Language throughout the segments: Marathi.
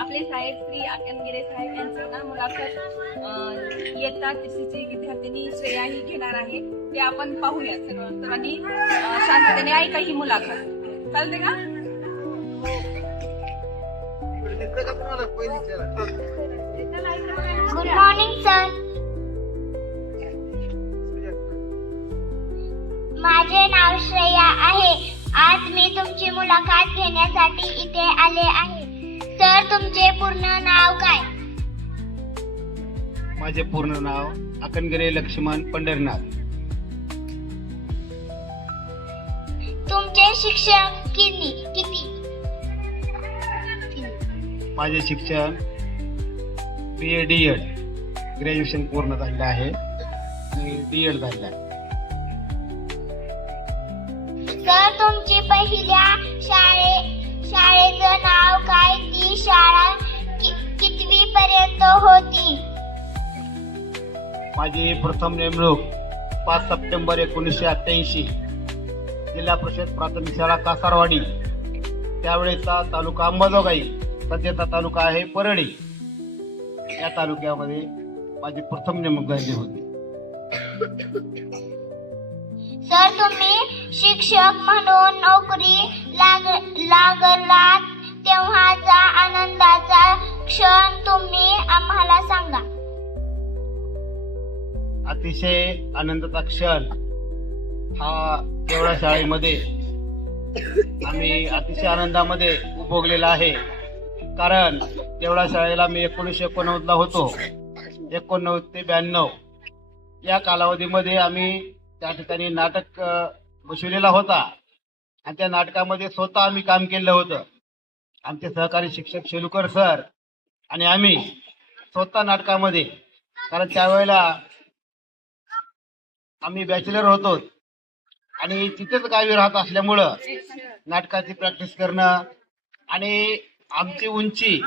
आपले साहेब श्री आकनगिरे साहेब यांचं ना मुलाखत इयत्ता तिसरीची विद्यार्थिनी श्रेया ही घेणार आहे. ते आपण पाहूया. सर्वांनी शांततेने ऐका ही मुलाखत. चालते का? Good morning sir. माझे नाव श्रेया आहे. आज मी तुमची मुलाखत घेण्यासाठी इथे आले आहे. सर, तुमचे पूर्ण नाव काय? माझे पूर्ण नाव आकनगिरे लक्ष्मण पंढरीनाथ. तुमचे शिक्षण किती? माझे शिक्षण BA DED ग्रॅज्युएशन पूर्ण झालेलं आहे आणि DED झालेलं आहे. सर, तुमची पहिल्या शाळेचं नाव काय? ती शाळा कितवी पर्यंत होती? माझी प्रथम नेमणूक 5 सप्टेंबर 1988 जिल्हा परिषद प्राथमिक शाळा कासारवाडी, त्यावेळेचा तालुका अंबाजोगाई, सध्याचा तालुका आहे परळी, या तालुक्यामध्ये माझी प्रथम नेमणूक झाली होती. सर, तुम्ही शिक्षक म्हणून नोकरी लागलात तेव्हाचा आनंदाचा क्षण तुम्ही आम्हाला सांगा. अतिशय आनंदाचा क्षण हा देवळा शाळेमध्ये आम्ही अतिशय आनंदामध्ये उपभोगलेला आहे. कारण देवळा शाळेला मी 1989 ला होतो. 89 ते 92 या कालावधीमध्ये आम्ही त्या ठिकाणी नाटक बसवलेला होता आणि त्या नाटकामध्ये स्वतः आम्ही काम केलं होतं. आमचे सहकारी शिक्षक शेलुकर सर आणि आम्ही स्वतः नाटकामध्ये, कारण त्यावेळेला आम्ही बॅचलर होतो आणि तिथेच गावी राहत असल्यामुळं नाटकाची प्रॅक्टिस करणं आणि आमची उंची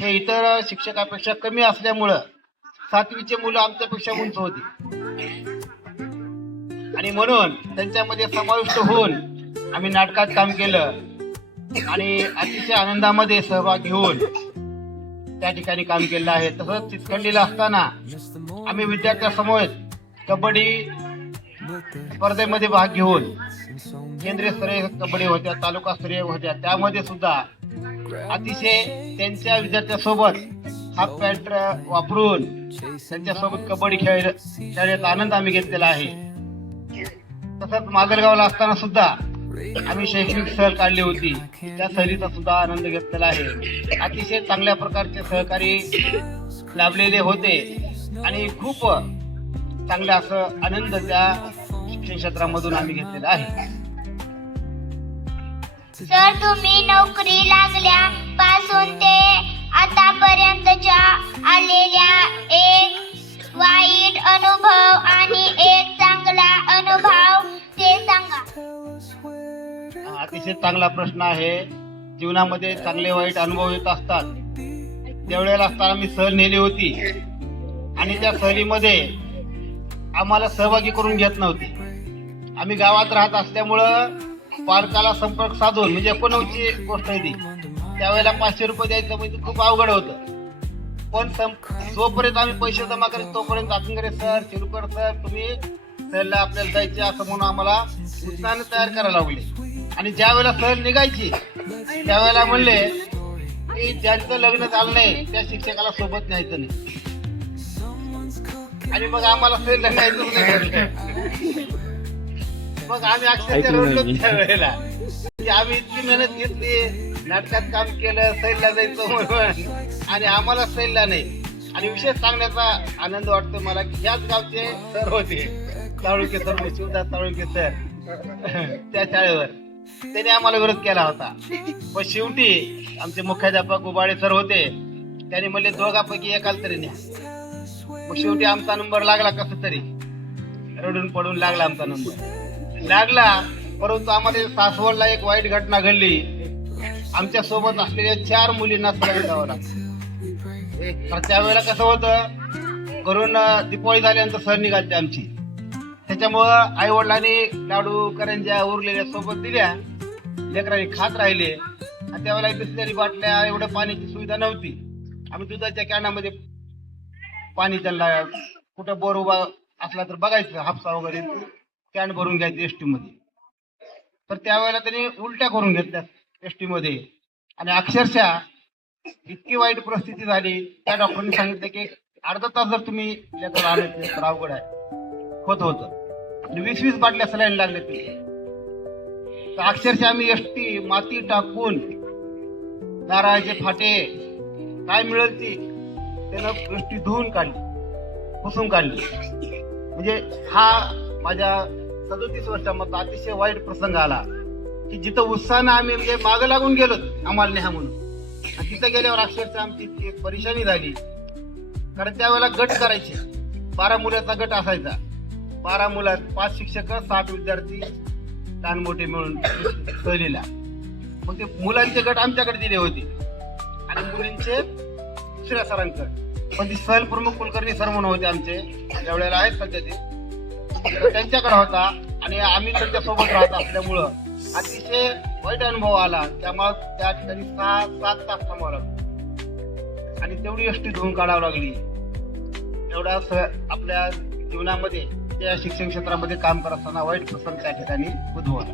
हे इतर शिक्षकापेक्षा कमी असल्यामुळं 7वीचे मुलं आमच्यापेक्षा उंच होती आणि म्हणून त्यांच्यामध्ये समाविष्ट होऊन आम्ही नाटकात काम केलं आणि अतिशय आनंदामध्ये सहभाग घेऊन त्या ठिकाणी काम केलं आहे. तसंच चिचखंडीला असताना आम्ही विद्यार्थ्यांसमोर कबड्डी स्पर्धेमध्ये भाग घेऊन केंद्रीय स्तरीय कबड्डी होत्या, तालुकास्तरीय होत्या, त्यामध्ये सुद्धा अतिशय त्यांच्या विद्यार्थ्यांसोबत हाफ पॅन्ट वापरून त्यांच्यासोबत कबड्डी खेळण्याचा आनंद आम्ही घेतलेला आहे. तसंच माजलगावला असताना सुद्धा आम्ही शैक्षणिक सहल काढली होती, त्या सहलीचा सुद्धा आनंद घेतलेला आहे. अतिशय चांगल्या प्रकारचे सहकारी लाभलेले होते आणि खूप चांगला असं आनंद त्या शिक्षण क्षेत्रामधून आम्ही घेतलेला आहे. सर, तुम्ही नोकरी लागल्यापासून ते आतापर्यंतच्या आलेल्या एक वाईट अनुभव आणि एक चांगला अनुभव ते सांगा. अतिशय चांगला प्रश्न आहे. जीवनामध्ये चांगले वाईट अनुभव येत असतात. त्यावेळेला असताना मी सहल नेली होती आणि त्या सहलीमध्ये आम्हाला सहभागी करून घेत नव्हते. आम्ही गावात राहत असल्यामुळं पालकाला संपर्क साधून, म्हणजे 89ची गोष्ट आहे ती, त्यावेळेला 500 रुपये द्यायचं म्हणजे खूप अवघड होतं. पण जोपर्यंत आम्ही पैसे जमा करीत तोपर्यंत आकनगिरे सर, शेलुकर सर, तुम्ही सहलला आपल्याला जायचे असं म्हणून आम्हाला उत्साहाने तयार करायला लागले. आणि ज्या वेळेला सहल निघायची त्यावेळेला म्हणले की ज्यांचं लग्न झालं नाही त्या शिक्षकाला सोबत न्यायचं नाही. आणि मग आम्हाला सहल न्यायचं नाही. मग आम्ही अक्षरशः रडलो त्यावेळेला की आम्ही इतकी मेहनत घेतली, नाटकात काम केलं, सहलीला जायचं म्हणून, आणि आम्हाला सहलीला नाही. आणि विशेष सांगण्याचा आनंद वाटतो मला की ह्याच गावचे सर होते, ताळुके सर, शिवदास ताळुके सर, त्या शाळेवर त्याने आम्हाला विरोध केला होता. पण शेवटी आमचे मुख्याध्यापक गुबाळे सर होते, त्यांनी म्हणले दोघांपैकी एकाला तरी न्या. मग शेवटी आमचा नंबर लागला, कसं तरी रडून पडून लागला आमचा नंबर लागला. परंतु आम्हाला सासवडला एक वाईट घटना घडली. आमच्या सोबत असलेल्या 4 मुलींना स्थळावर जावं लागलं. तर त्यावेळेला कसं होतं, घरून दिपावळी झाल्यानंतर सहल निघालते आमची, त्याच्यामुळं आई वडिलांनी लाडू करंज्या उरलेल्या सोबत दिल्या, लेकरांनी खात राहिले. आणि त्यावेळेला बिसलेरी बाटल्या, एवढं पाण्याची सुविधा सुविधा नव्हती. आम्ही दुधाच्या कॅनामध्ये पाणी त्यांना कुठं बोर उभा असला तर बघायचं, हापसा वगैरे कॅन भरून घ्यायचे एसटी मध्ये. तर त्यावेळेला त्यांनी उलट्या करून घेतल्या एसटी मध्ये आणि अक्षरशः इतकी वाईट परिस्थिती झाली. त्या डॉक्टरांनी सांगितलं की अर्धा तास जर तुम्ही लेकरं आले तर अवघड आहे, होत होतं. आणि 20-20 बाटल्या सलाईन लागले तिथे. तर अक्षरशः आम्ही एसटी माती टाकून नारळाचे फाटे काय मिळेल ती त्यानं एसटी धुवून काढली, पुसून काढली. म्हणजे हा माझ्या 37 वर्षामध्ये अतिशय वाईट प्रसंग आला की जिथं उत्साहानं आम्ही म्हणजे मागं लागून गेलो आम्हाला न्या म्हणून, आणि तिथं गेल्यावर अक्षरशः आमची इतकी परेशानी झाली. कारण त्यावेळेला गट करायचे, 12 मुलाचा गट असायचा. 12 मुलात 5 शिक्षक 60 विद्यार्थी लहान मोठे मिळून सहलीला. मग ते मुलांचे गट आमच्याकडे दिले होते आणि मुलींचे दुसऱ्या सरांकडे. पण ती सहल प्रमुख कुलकर्णी सर म्हणून होते आमचे, ज्यावेळेला आहेत सध्या ते, तर त्यांच्याकडे होता. आणि आम्ही त्यांच्यासोबत राहत असल्यामुळं अतिशय वाईट अनुभव आला. त्यामुळे त्या ठिकाणी 6-7 तास थांबावं लागलं आणि तेवढी एसटी धुवून काढावं लागली. एवढा आपल्या जीवनामध्ये त्या शिक्षण क्षेत्रामध्ये काम करत असताना वाईट प्रसंग त्या ठिकाणी उद्भवला.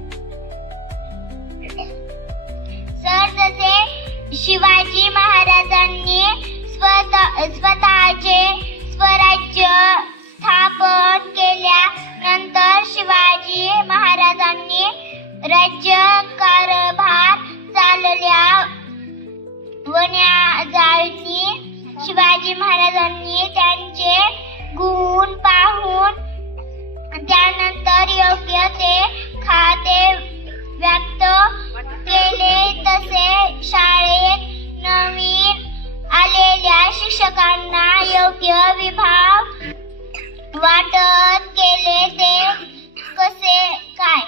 सर, जसे शिवाजी महाराजांनी स्वतःचे स्वराज्य स्थापन केल्यानंतर शिवाजी महाराजांनी राज्य कारभार चालवण्यासाठी शिवाजी महाराजांनी त्यांचे गुण पाहून त्यानंतर योग्य ते खाते व्यक्त केले. तसे शाळेत नवीन आलेल्या शिक्षकांना योग्य विभाग वाटप केले. ते कसे काय?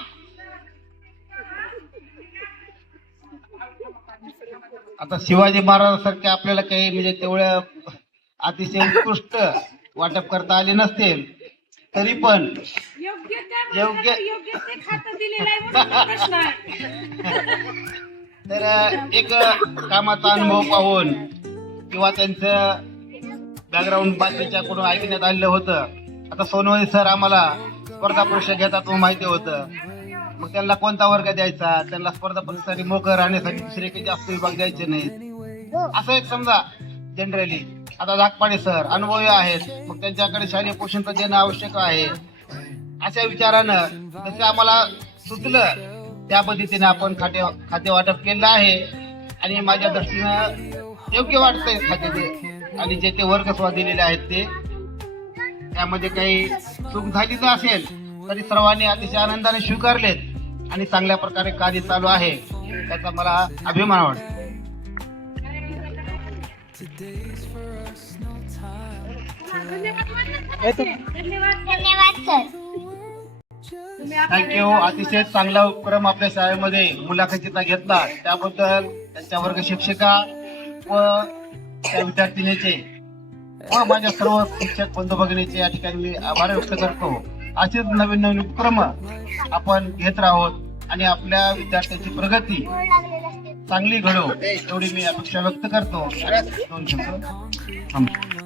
आता शिवाजी महाराजांसारखे आपल्याला काही म्हणजे तेवढ्या अतिशय उत्कृष्ट वाटप करता आले नसतील, तरी पण योग्य तर एक कामाचा अनुभव पाहून किंवा त्यांचं बॅकग्राऊंड बाकीच्याकडून ऐकण्यात आलेलं होतं. आता सोनवणे सर आम्हाला स्पर्धा परीक्षा घेतात माहिती होतं. मग त्यांना कोणता वर्ग द्यायचा, त्यांना स्पर्धा परीक्षेसाठी मोकळं राहण्यासाठी दुसरे काही जास्त विभाग द्यायचे नाहीत, असं एक समजा जनरली. आता धाकपाडे सर अनुभवी आहेत, मग त्यांच्याकडे शालेय पोषण तर देणं आवश्यक आहे. अशा विचारानं जसे आम्हाला सुचलं त्या पद्धतीने आपण खाते वाटप केलं आहे. आणि माझ्या दृष्टीनं योग्य वाटतंय खाते ते, आणि जे ते वर्ग स्व दिलेले आहेत ते त्यामध्ये काही चूक झालीच असेल तरी सर्वांनी अतिशय आनंदाने स्वीकारलेत आणि चांगल्या प्रकारे कार्य चालू आहे, त्याचा मला अभिमान वाटतो. धन्यवाद सर. थँक्यू. अतिशय चांगला उपक्रम आपल्या शाळेमध्ये मुलाखतीचा घेतला त्याबद्दल त्यांच्या वर्ग शिक्षिका व त्या विद्यार्थिनीचे व माझ्या सर्व शिक्षक बंधू भगिनीचे या ठिकाणी मी आभार व्यक्त करतो. असेच नवीन नवीन उपक्रम आपण घेत राहोत आणि आपल्या विद्यार्थ्यांची प्रगती चांगली घडो एवढी मी अपेक्षा व्यक्त करतो. 2 शब्द थांबतो.